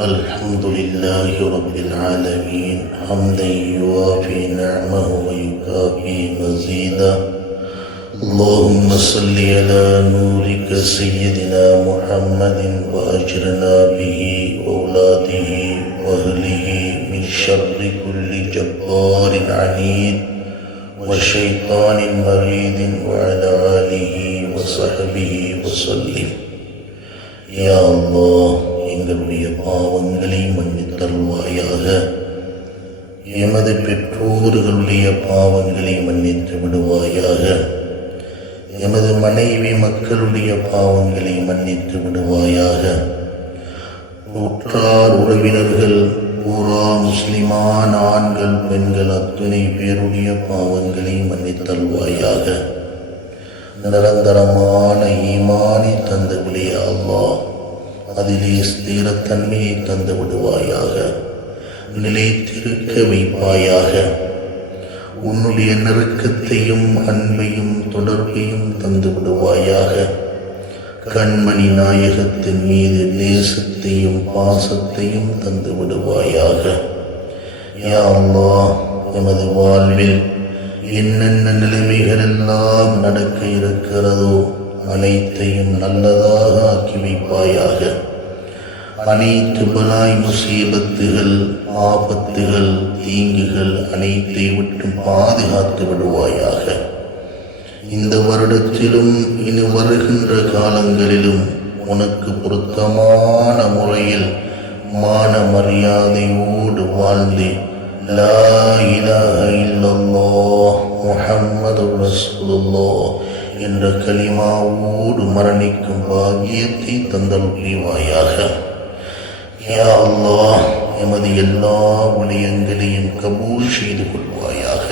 الحمد لله رب العالمين حمدا يوافي نعمه ويكافي مزيدا. اللهم صل على نورك سيدنا محمد وأجرنا به وأولاده وأهله من شر كل جبار عنيد وشيطان مريد وعلى آله وصحبه وسلم. يا الله எங்களுடைய பாவங்களை மன்னித்தருள்வாயாக. எமது பெற்றோர்களுடைய பாவங்களை மன்னித்து விடுவாயாக. எமது மனைவி மக்களுடைய பாவங்களை மன்னித்து விடுவாயாக. உற்றார் உறவினர்கள் பூரா முஸ்லிமான ஆண்கள் பெண்கள் அத்துணை பேருடைய பாவங்களை மன்னித்தருள்வாயாக. நிரந்தரமான ஈமானை தந்தவிடே அல்லாஹ், அதிலே ஸ்திரத்தன்மையை தந்து விடுவாயாக. நிலைத்திருக்க வைப்பாயாக. உன்னுடைய நெருக்கத்தையும் அன்பையும் தொடர்பையும் தந்து விடுவாயாக. கண்மணி நாயகத்தின் மீது நேசத்தையும் பாசத்தையும் தந்து விடுவாயாக. யா அல்லாஹ், எமது வாழ்வில் என்னென்ன நிலைமைகள் எல்லாம் நடக்க இருக்கிறதோ அனைத்தையும் நல்லதாக ஆக்கி வைப்பாயாக. அனைத்து பலாய் முசீபத்துகள் ஆபத்துகள் தீங்குகள் அனைத்தை விட்டு பாதுகாத்து விடுவாயாக. இந்த வருடத்திலும் இனி வருகின்ற காலங்களிலும் உனக்கு பொருத்தமான முறையில் மான மரியாதையோடு வாழ்ந்து லா இலாஹ இல்லல்லாஹ் முஹம்மதுர் ரசூலுல்லாஹ் என்ற கலிமாவோடு மரணிக்கும் பாக்கியத்தை தந்தல் புரிவாயாக. யா அல்லாஹ், எமது எல்லா விடயங்களையும் கபூல் செய்து கொள்வாயாக.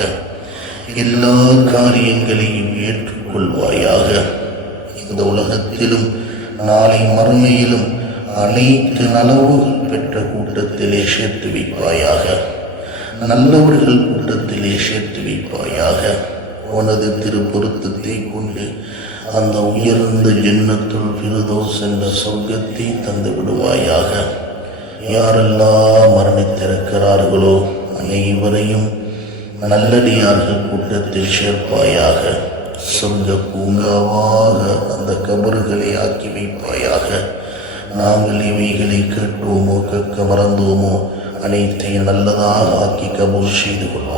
எல்லா காரியங்களையும் ஏற்றுக்கொள்வாயாக. இந்த உலகத்திலும் நாளை மறுமையிலும் அனைத்து நலவுகள் பெற்ற கூட்டத்திலே சேர்த்து வைப்பாயாக. நல்லவர்கள் கூட்டத்திலே சேர்த்து வைப்பாயாக. உனது திருப்பொருத்தத்தை கொண்டு அந்த உயர்ந்த ஜன்னத்துல் ஃபிர்தௌஸ் என்ற சொர்க்கத்தை தந்து விடுவாயாக. யாரெல்லாம் மரணித்திருக்கிறார்களோ அனைவரையும் நல்லடியார்கள் கூட்டத்தில் சேர்ப்பாயாக. சொர்க்க பூங்காவாக அந்த கபறுகளை ஆக்கி வைப்பாயாக. நாங்கள் இவைகளை கேட்டோமோ கேட்க மறந்தோமோ அனைத்தையும் நல்லதாக ஆக்கி கபூல் செய்து கொள்வோம்.